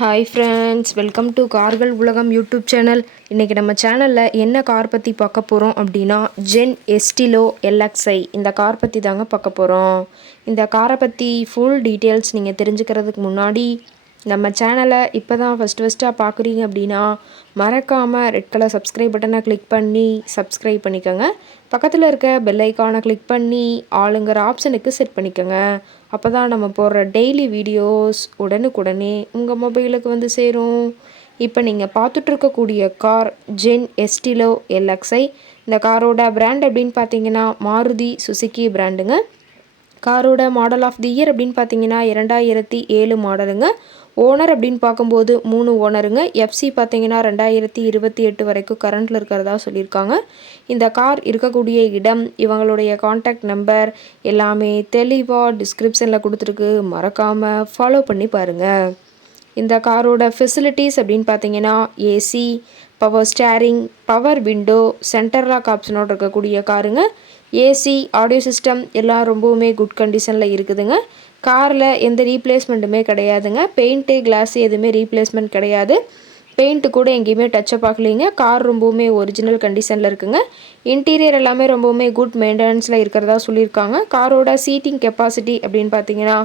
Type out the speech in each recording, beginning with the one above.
Hi friends, welcome to கார்கள் உலகம் YouTube channel. இன்றைக்கி நம்ம சேனலில் என்ன கார் பற்றி பார்க்க போகிறோம் அப்படின்னா, ஜென் எஸ்டிலோ எல்எக்ஸ்ஐ இந்த கார் பற்றி தாங்க பார்க்க போகிறோம். இந்த காரை பற்றி ஃபுல் டீட்டெயில்ஸ் நீங்கள் தெரிஞ்சுக்கிறதுக்கு முன்னாடி நம்ம சேனலை இப்போ தான் ஃபஸ்ட்டாக பார்க்குறீங்க அப்படின்னா மறக்காமல் ரெட் கலர் சப்ஸ்கிரைப் பட்டனை கிளிக் பண்ணி சப்ஸ்கிரைப் பண்ணிக்கோங்க. பக்கத்தில் இருக்க பெல் ஐக்கானை கிளிக் பண்ணி ஆளுங்கிற ஆப்ஷனுக்கு செட் பண்ணிக்கோங்க. அப்போ தான் நம்ம போடுற டெய்லி வீடியோஸ் உடனுக்குடனே உங்கள் மொபைலுக்கு வந்து சேரும். இப்போ நீங்கள் பார்த்துட்ருக்கக்கூடிய கார் ஜென் எஸ்டிலோ எல்எக்ஸ்ஐ. இந்த காரோட பிராண்ட் அப்படின்னு பார்த்தீங்கன்னா மாருதி சுசுக்கி பிராண்டுங்க. காரோட மாடல் ஆஃப் தி இயர் அப்படின்னு பார்த்தீங்கன்னா 2007 மாடலுங்க. ஓனர் அப்படின்னு பார்க்கும்போது 3 ஓனருங்க. எஃப்சி பார்த்தீங்கன்னா 2028 வரைக்கும் கரண்ட்டில் இருக்கிறதா சொல்லியிருக்காங்க. இந்த கார் இருக்கக்கூடிய இடம், இவங்களுடைய காண்டாக்ட் நம்பர் எல்லாமே தெளிவாக டிஸ்கிரிப்ஷனில் கொடுத்துருக்கு. மறக்காமல் ஃபாலோ பண்ணி பாருங்கள். இந்த காரோட ஃபெசிலிட்டிஸ் அப்படின்னு பார்த்தீங்கன்னா AC, power steering, power window, centre lock ஆப்ஷனோடு இருக்கக்கூடிய காருங்க. ஏசி, ஆடியோ சிஸ்டம் எல்லாம் ரொம்பவுமே குட் கண்டிஷனில் இருக்குதுங்க. காரில் எந்த ரீப்ளேஸ்மெண்ட்டுமே கிடையாதுங்க. பெயிண்ட்டு, கிளாஸு எதுவுமே ரீப்ளேஸ்மெண்ட் கிடையாது. பெயிண்ட்டு கூட எங்கேயுமே டச்சப் ஆகலைங்க. கார் ரொம்பவுமே ஒரிஜினல் கண்டிஷனில் இருக்குங்க. இன்டீரியர் எல்லாமே ரொம்பவுமே குட் மெயின்டெனன்ஸில் இருக்கிறதா சொல்லியிருக்காங்க. காரோட சீட்டிங் கெப்பாசிட்டி அப்படின்னு பார்த்தீங்கன்னா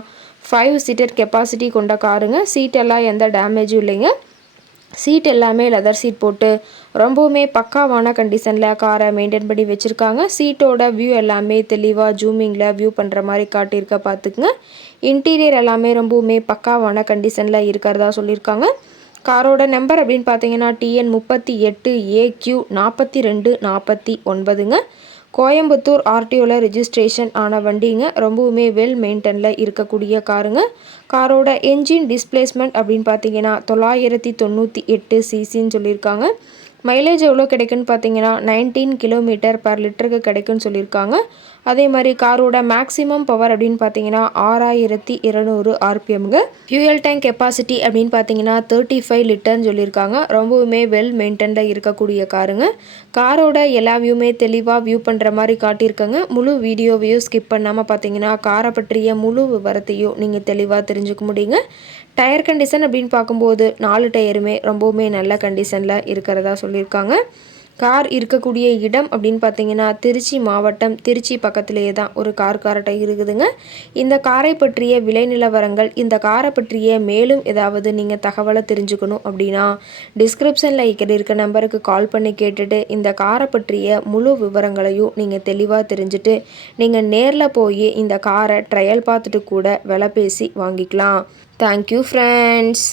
5 சீட்டர் கெப்பாசிட்டி கொண்ட காருங்க. சீட் எல்லாம் எந்த டேமேஜும் இல்லைங்க. சீட் எல்லாமே லெதர் சீட் போட்டு ரொம்பவுமே பக்காவான கண்டிஷனில் காரை மெயின்டைன் பண்ணி வச்சுருக்காங்க. சீட்டோட வியூ எல்லாமே தெளிவாக ஜூமிங்கில் வியூ பண்ணுற மாதிரி காட்டியிருக்க பார்த்துக்குங்க. இன்டீரியர் எல்லாமே ரொம்பவுமே பக்காவான கண்டிஷனில் இருக்கிறதா சொல்லியிருக்காங்க. காரோட நம்பர் அப்படின்னு பார்த்தீங்கன்னா TN 38 AQ 4249ங்க. கோயம்புத்தூர் ஆர்டிஓவில் ரிஜிஸ்ட்ரேஷன் ஆன வண்டிங்க. ரொம்பவுமே வெல் மெயின்டெனில் இருக்கக்கூடிய காருங்க. காரோட என்ஜின் டிஸ்பிளேஸ்மெண்ட் அப்படின்னு பார்த்தீங்கன்னா 998 சிசின்னு சொல்லியிருக்காங்க. மைலேஜ் எவ்வளோ கிடைக்குன்னு பார்த்தீங்கன்னா 19 கிலோமீட்டர் பர் லிட்டருக்கு கிடைக்குன்னு சொல்லியிருக்காங்க. அதே மாதிரி காரோட மேக்ஸிமம் பவர் அப்படின்னு பார்த்தீங்கன்னா 6200 RPMங்க. ஃபியூயல் டேங்க் கெப்பாசிட்டி அப்படின்னு பார்த்தீங்கன்னா 35 லிட்டர்னு சொல்லியிருக்காங்க. ரொம்பவுமே வெல் மெயின்டெனில் இருக்கக்கூடிய காருங்க. காரோட எல்லா வியூமே தெளிவாக வியூ பண்ணுற மாதிரி காட்டியிருக்காங்க. முழு வீடியோவையும் ஸ்கிப் பண்ணாமல் பார்த்தீங்கன்னா காரை பற்றிய முழு விவரத்தையும் நீங்கள் தெளிவாக தெரிஞ்சுக்க முடியுங்க. டயர் கண்டிஷன் அப்படின்னு பார்க்கும்போது 4 டயருமே ரொம்பவுமே நல்ல கண்டிஷனில் இருக்கிறதா சொல்லியிருக்காங்க. கார் இருக்கக்கூடிய இடம் அப்படின்னு பார்த்தீங்கன்னா திருச்சி மாவட்டம், திருச்சி பக்கத்திலேயே தான் ஒரு கார்ட்டை இருக்குதுங்க. இந்த காரை பற்றிய விலை நிலவரங்கள், இந்த காரை பற்றிய மேலும் ஏதாவது நீங்கள் தகவலை தெரிஞ்சுக்கணும் அப்படின்னா டிஸ்கிரிப்ஷனில் இருக்க நம்பருக்கு கால் பண்ணி கேட்டுட்டு இந்த காரை பற்றிய முழு விவரங்களையும் நீங்கள் தெளிவாக தெரிஞ்சுட்டு நீங்கள் நேரில் போய் இந்த காரை ட்ரையல் பார்த்துட்டு கூட விலை பேசி வாங்கிக்கலாம். Thank you friends.